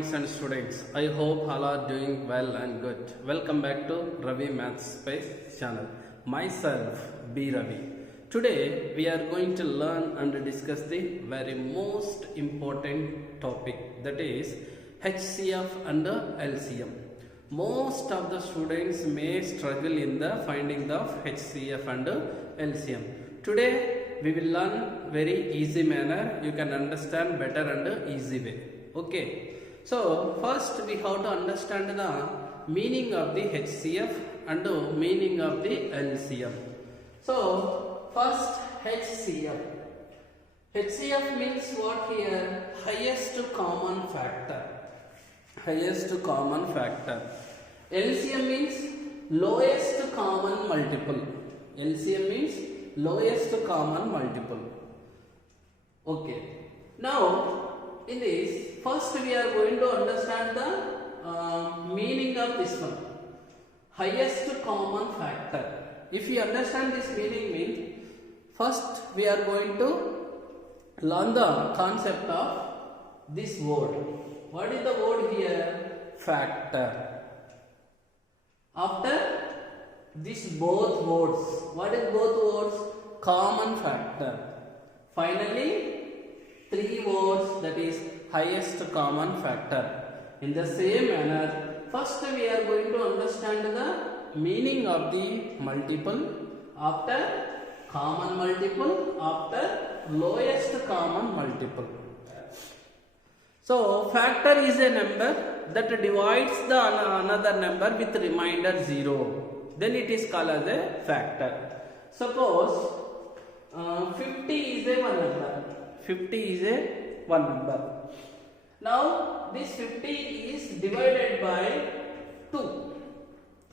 minds and students. I hope all are doing well and good. Welcome back to Ravi Maths Space channel. Myself B Ravi. Today we are going to learn and discuss the very most important topic, that is HCF and LCM. Most of the students may struggle in the finding the HCF and LCM. Today we will learn very easy manner. You can understand better and easy way. Okay. So first we have to understand the meaning of the HCF and the meaning of the LCM. So first HCF. HCF means what here? Highest common factor. Highest common factor. LCM means lowest common multiple. LCM means lowest common multiple. Okay. Now in this, first we are going to understand the meaning of this one. Highest common factor. If you understand this meaning means, first we are going to learn the concept of this word. What is the word here? Factor. After this both words. What is both words? Common factor. Finally, three words, that is highest common factor. In the same manner, first we are going to understand the meaning of the multiple, after common multiple, after lowest common multiple. So factor is a number that divides the another number with remainder 0. Then it is called as a factor. Suppose 50 is a one number. 50 is a one number. Now this 50 is divided by 2.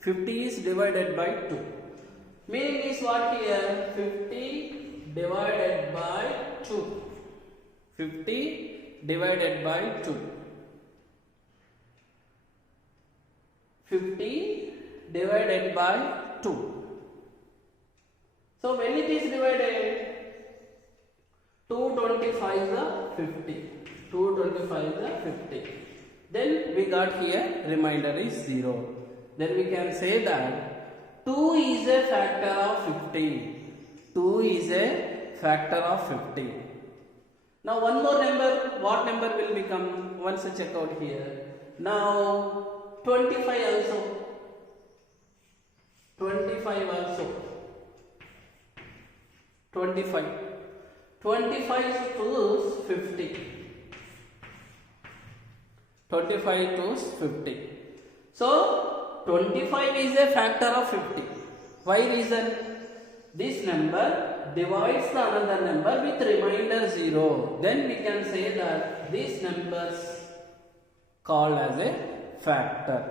50 is divided by 2. Meaning is what here? 50 divided by 2. 50 divided by 2. 50 divided by 2. So when it is divided, 225 is the 50. 225 is the 50. Then we got here remainder is 0. Then we can say that 2 is a factor of 50. 2 is a factor of 50. Now one more number, what number will become? Once check out here. Now 25 also. 25 also. 25. 25 to 50. 25 to 50. So 25 is a factor of 50. Why reason? This number divides the another number with remainder 0. Then we can say that this number is called as a factor.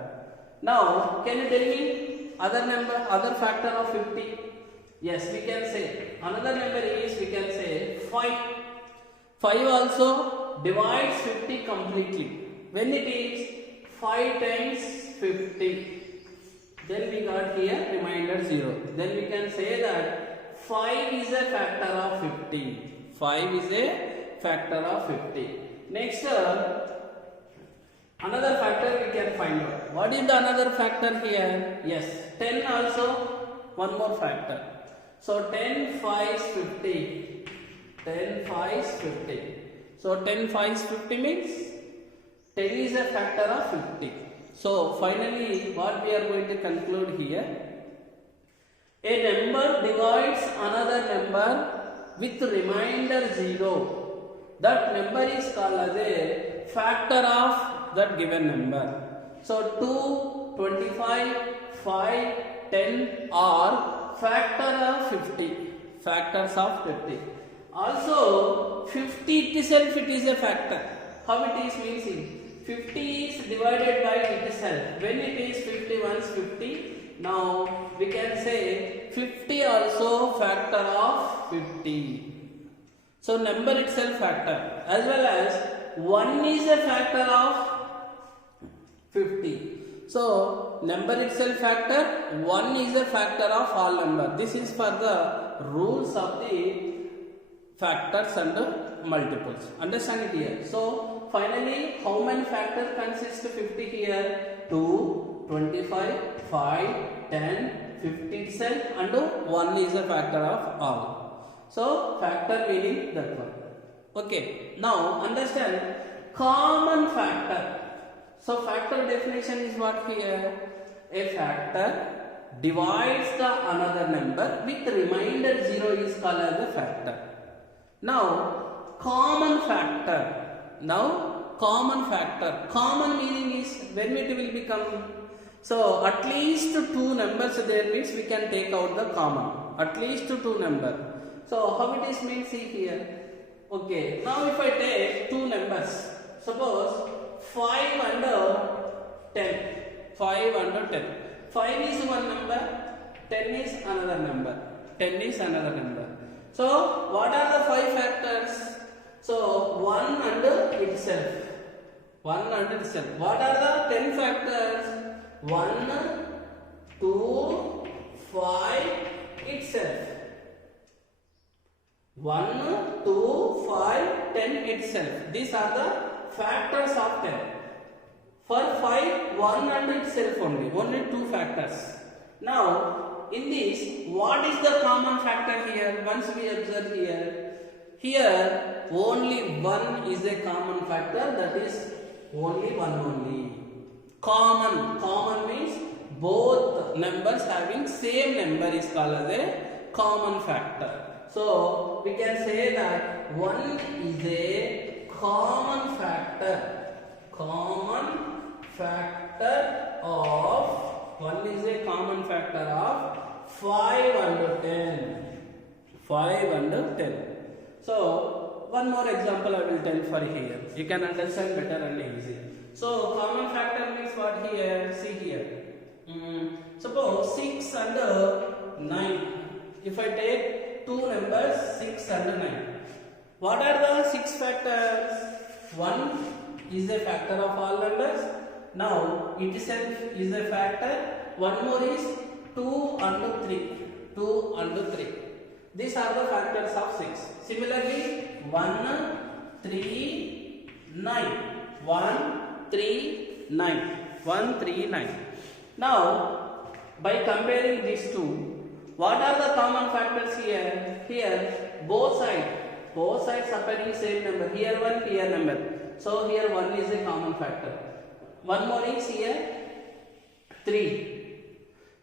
Now can you tell me other number, other factor of 50? Yes, we can say another number is, we can say 5. 5 also divides 50 completely. When it is 5 times 50, then we got here remainder 0. Then we can say that 5 is a factor of 50. 5 is a factor of 50. Next, another factor we can find out. What is the another factor here? Yes, 10 also one more factor. So 10 5 is 50. 10 5 is 50. So 10 5 is 50 means 10 is a factor of 50. So finally what we are going to conclude here, a number divides another number with remainder 0. That number is called as a factor of that given number. So 2, 25, 5, 10 are factor of 50. Factors of 50. Also 50 itself it is a factor. How it is means 50 is divided by itself. When it is 50 once 50, now we can say 50 also factor of 50. So number itself factor, as well as 1 is a factor of 50. So number itself factor, 1 is a factor of all number. This is for the rules of the factors and multiples. Understand it here. So finally, how many factors consist 50 here? 2, 25, 5, 10, 50 itself, and 1 is a factor of all. So, factor meaning that one. Okay, now understand common factor. So, factor definition is what here? A factor divides the another number with remainder 0 is called as a factor. Now, common factor. Common meaning is when it will become. So, at least 2 numbers there means we can take out the common. At least 2 numbers. So, how it is means see here. Okay, now if I take 2 numbers, suppose 5 and 10. 5 and 10. 5 is one number, 10 is another number. 10 is another number. So, what are the 5 factors? So, 1 and itself. 1 and itself. What are the 10 factors? 1, 2, 5 itself. 1, 2, 5, 10 itself. These are the factors of 10. For 5, 1 and itself only 2 factors. Now, in this, what is the common factor here? Once we observe here only 1 is a common factor, that is only 1 only. Common means both numbers having same number is called as a common factor. So, we can say that 1 is a common factor. One is a common factor of 5 and 10. 5 and 10. So, one more example I will tell for here. You can understand better and easy. So, common factor means what here? See here. Suppose 6 and 9. If I take 2 numbers 6 and 9. What are the 6 factors? 1 is a factor of all numbers. Now, itself is a factor. One more is 2 and 3. 2 and 3. These are the factors of 6. Similarly, 1, 3, 9. 1, 3, 9. 1, 3, 9. Now, by comparing these two, what are the common factors here? Here, both sides appearing same number. Here 1, here number. So, here 1 is a common factor. One more is here 3.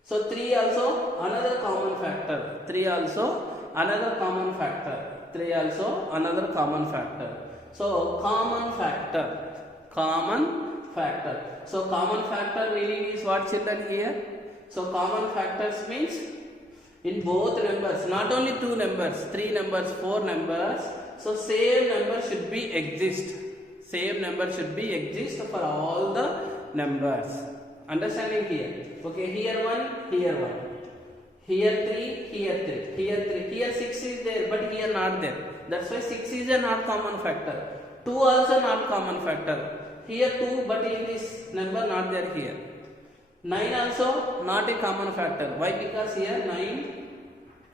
So, 3 also another common factor. 3 also another common factor. 3 also another common factor. So, common factor. So, common factor meaning is what, children, here? So, common factors means in both numbers, not only 2 numbers, 3 numbers, 4 numbers. So, same number should be exist. Same number should be exist for all the numbers. Understanding here? Okay, here 1, here 1. Here 3, here 3, here 3. Here 6 is there, but here not there. That's why 6 is a not common factor. 2 also not common factor. Here 2, but in this number not there here. 9 also not a common factor. Why? Because here 9,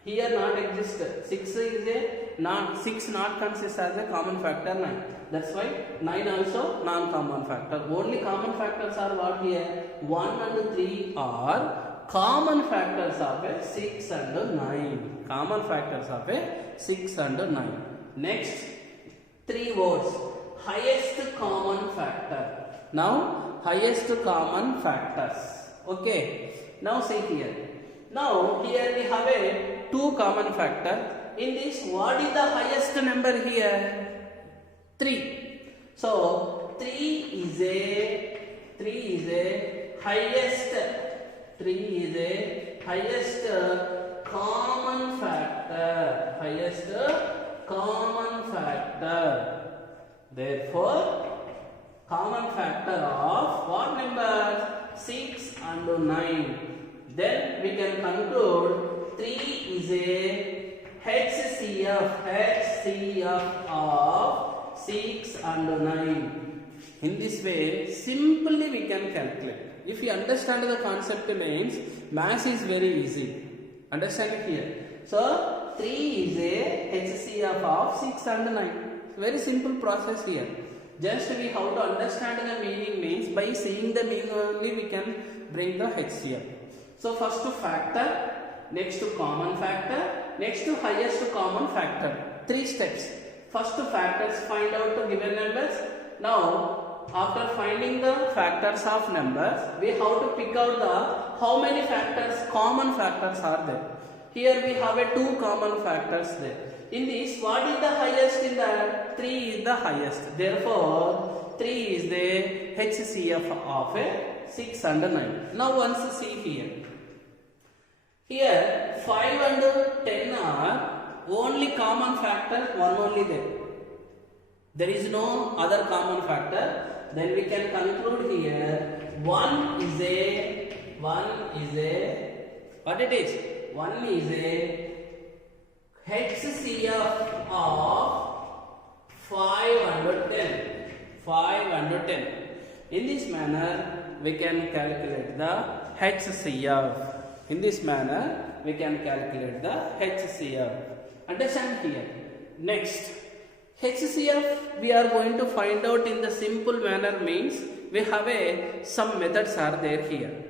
here not exist. 6 is a not, 6 not consists as a common factor 9. That's why 9 also non-common factor. Only common factors are what here? 1 and 3 are common factors of a 6 and 9. Common factors of a 6 and 9. Next, 3 words. Highest common factor. Now, highest common factors. Okay. Now see here. Now, here we have a 2 common factor. In this, what is the highest number here? 3. So, 3 is a highest common factor. Highest common factor. Therefore, common factor of what number? 6 and 9. Then we can conclude 3 is a HCF of 6 and 9. In this way, simply we can calculate. If you understand the concept means, maths is very easy. Understand it here. So, 3 is a HCF of 6 and 9. Very simple process here. Just we have to understand the meaning means by seeing the meaning only we can bring the HCF. So first to factor, next to common factor, next to highest common factor. 3 steps. First to factors, find out the given numbers. Now after finding the factors of numbers, we have to pick out the how many factors, common factors are there. Here we have a 2 common factors there. In this, what is the highest in that? 3 is the highest. Therefore, 3 is the HCF of a 6 and 9. Now once see here. Here 5 and 10 are only common factor, one only there. There is no other common factor. Then we can conclude here 1 is a what it is? 1 is a HCF of 5 and 10. 5 and 10. In this manner, we can calculate the HCF. In this manner, we can calculate the HCF. Understand here. Next, HCF we are going to find out in the simple manner means we have some methods are there here.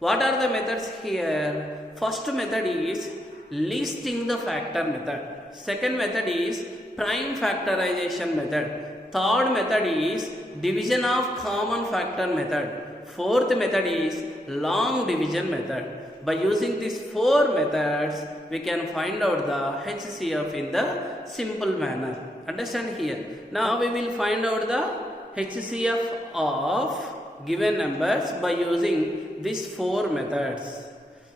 What are the methods here? First method is listing the factor method. Second method is prime factorization method. Third method is division of common factor method. Fourth method is long division method. By using these 4 methods, we can find out the HCF in the simple manner. Understand here. Now we will find out the HCF of given numbers by using these 4 methods.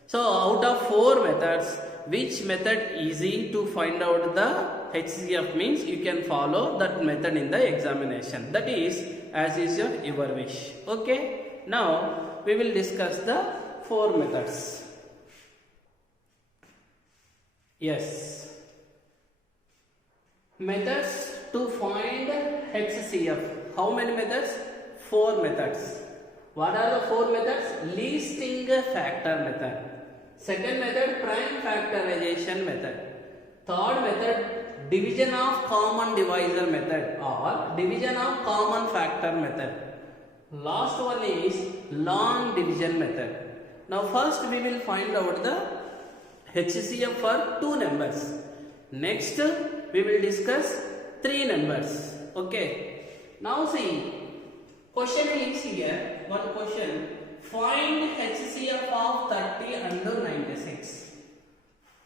So out of 4 methods, which method easy to find out the HCF means you can follow that method in the examination. That is as is your wish. Okay. Now we will discuss the 4 methods. Yes. Methods to find HCF. How many methods? 4 methods. What are the 4 methods? Listing factor method. Second method, prime factorization method. Third method, division of common divisor method or division of common factor method. Last one is long division method. Now first we will find out the HCF for 2 numbers. Next we will discuss 3 numbers. Okay. Now see, question is here, one question. Find HCF of 30 and 96.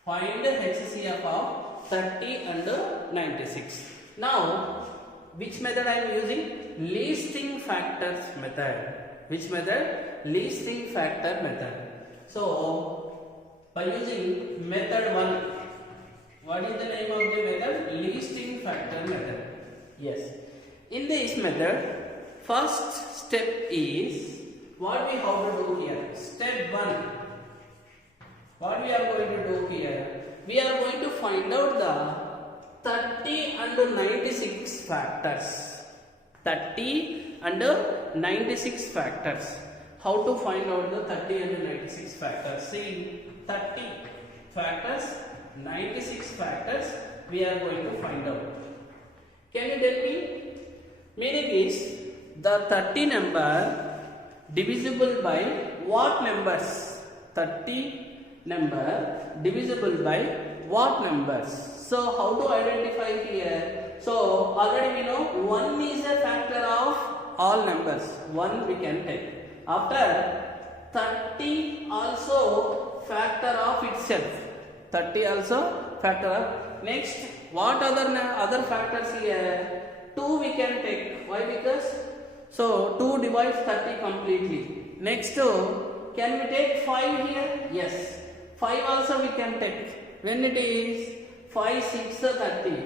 Find HCF of 30 and 96. Now, which method I am using? Listing factors method. Which method? Listing factor method. So, by using method 1, what is the name of the method? Listing factor method. Yes. In this method, first step is what we have to do here. Step 1. What we are going to do here? We are going to find out the 30 and 96 factors. 30 and 96 factors. How to find out the 30 and 96 factors? See, 30 factors, 96 factors we are going to find out. Can you tell me? Meaning is the 30 number divisible by what numbers? 30 number divisible by what numbers? So how to identify here? So already we know 1 is a factor of all numbers. 1 we can take. After 30 also factor of itself. 30 also factor of. Next, what other factors here? 2 we can take. Why? Because so 2 divides 30 completely. Next, can we take 5 here? Yes. 5 also we can take. When it is 5, 6, 30.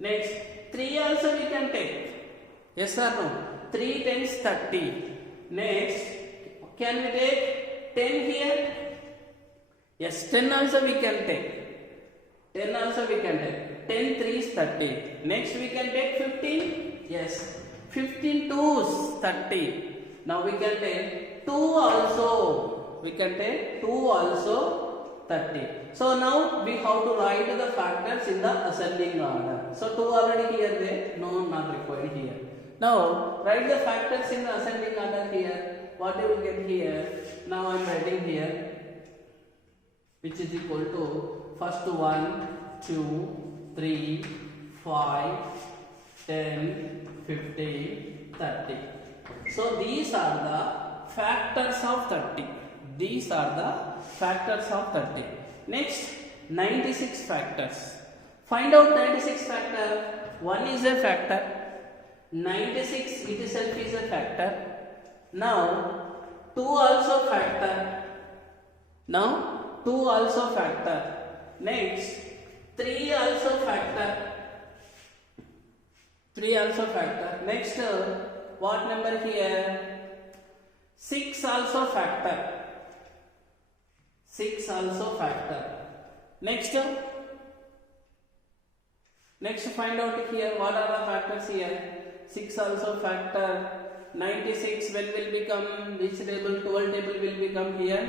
Next, 3 also we can take. Yes or no? 3 times 30. Next, can we take 10 here? Yes, 10 also we can take. 10 also we can take. 10 3 is 30. Next we can take 15. Yes. 15 2s 30. Now we can take 2 also. We can take 2 also 30. So now we have to write the factors in the ascending order. So 2 already here there. No, not required here. Now write the factors in the ascending order here. What you will get here? Now I am writing here, which is equal to first 1, 2, 3, 5, 10, 15, 30. So these are the factors of 30. These are the factors of 30. Next, 96 factors. Find out 96 factor. 1 is a factor. 96 itself is a factor. Now 2 also factor. Now 2 also factor. Next 3 also factor. 3 also factor. Next what number here? 6 also factor. 6 also factor. Next find out here what are the factors here. 6 also factor. 96 when will become which table? 12 table will become here.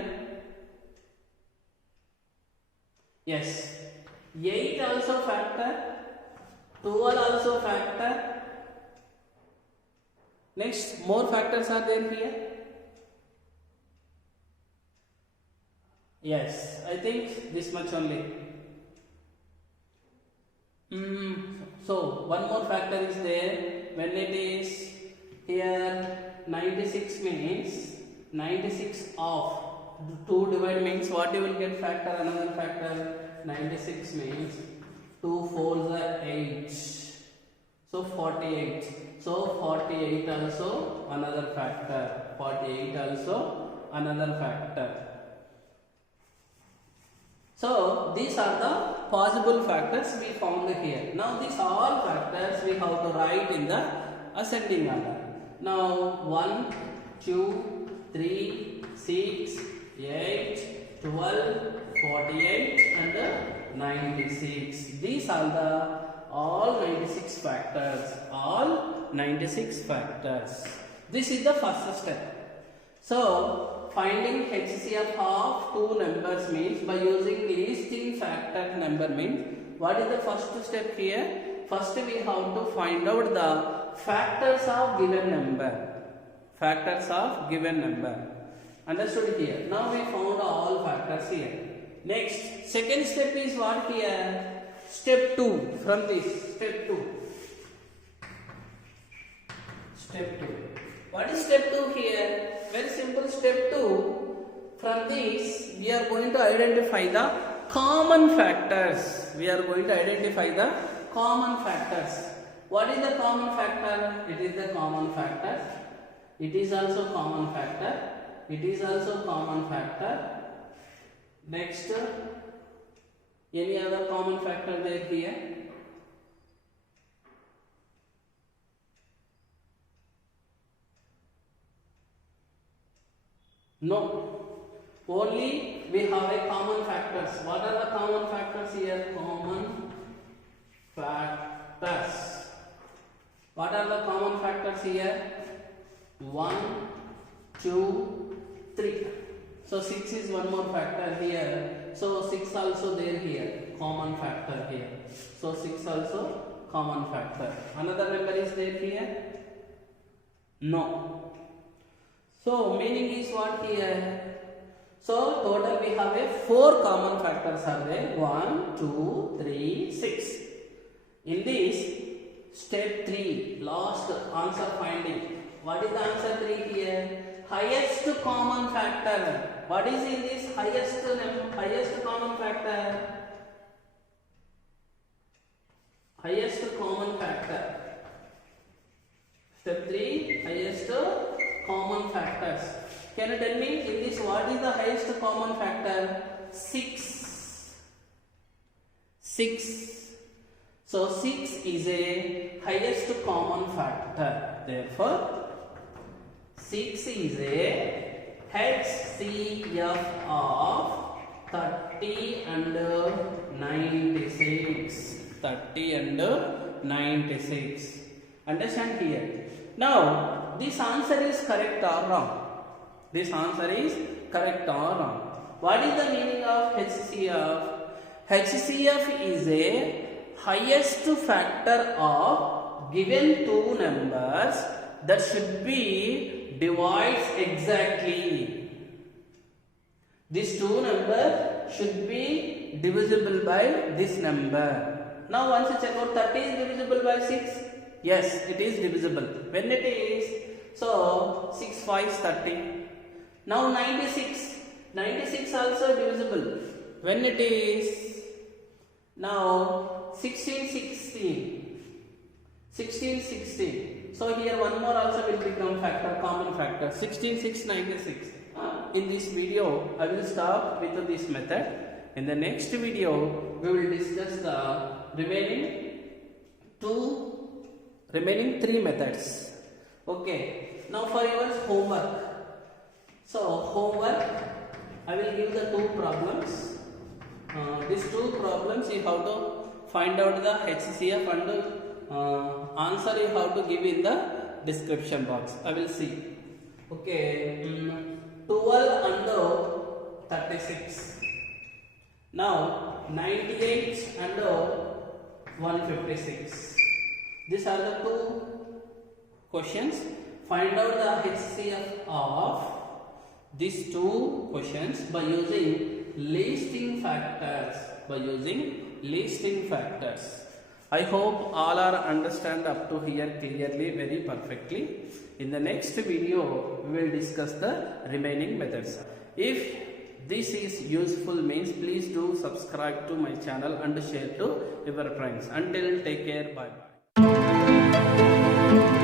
Yes. 8 also factor. 12 also factor. Next, more factors are there here. Yes, I think this much only. So one more factor is there. When it is here 96 means 96 of 2 divide means what you will get factor, another factor. 96 means 2 4s are 8. So 48. So 48 also another factor. 48 also another factor. So these are the possible factors we found here. Now these all factors we have to write in the ascending order. Now 1, 2, 3, 6, 8, 12, 48 and 96. These are the all 96 factors. All 96 factors. This is the first step. So finding HCF of two numbers means by using listing factor number means what is the first step here? First we have to find out the factors of given number. Factors of given number. Understood here? Now we found all factors here. Next, second step is what here? Step 2. From this, step 2. Step 2. What is step 2 here? Very simple, step 2. From this, we are going to identify the common factors. We are going to identify the common factors. What is the common factor? It is the common factor. It is also common factor. It is also common factor. Next, any other common factor there here? No. Only we have a common factors. What are the common factors here? Common factors. What are the common factors here? 1, 2, 3. So 6 is one more factor here. So 6 also there here. Common factor here. So 6 also common factor. Another number is there here? No. So meaning is what here? So total we have a 4 common factors are there. 1, 2, 3, 6. In this step 3, last answer finding. What is the answer 3 here? Highest common factor. What is in this highest common factor? Highest common factor. Step 3, highest common factors. Can you tell me in this what is the highest common factor? 6. 6. So 6 is a highest common factor. Therefore 6 is a HCF of 30 and 96. 30 and 96. Understand here? Now, this answer is correct or wrong? This answer is correct or wrong? What is the meaning of HCF? HCF is a highest factor of given two numbers that should be divides exactly. These two numbers should be divisible by this number. Now once you check out 30 is divisible by 6. Yes, it is divisible. When it is, so 6 5 is 30. Now 96. 96 also divisible. When it is, now 16 16. 16 16. So here one more also will become factor, common factor. 16 6 96. In this video, I will stop with this method. In the next video, we will discuss the remaining three methods. Okay. Now for your homework. So homework, I will give the two problems. These two problems you have to find out the HCF and answer you have to give in the description box. I will see. Okay. 12 and 36. Now 98 and 156. These are the two questions. Find out the HCF of these two questions by using listing factors. I hope all are understand up to here clearly, very perfectly. In the next video, we will discuss the remaining methods. If this is useful means, please do subscribe to my channel and share to your friends. Until take care, bye bye.